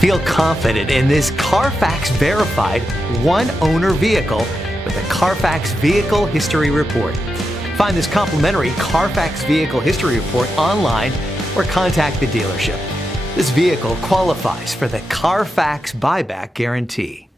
Feel confident in this Carfax verified one-owner vehicle with a Carfax Vehicle History Report. Find this complimentary Carfax Vehicle History Report online or contact the dealership. This vehicle qualifies for the Carfax buyback guarantee.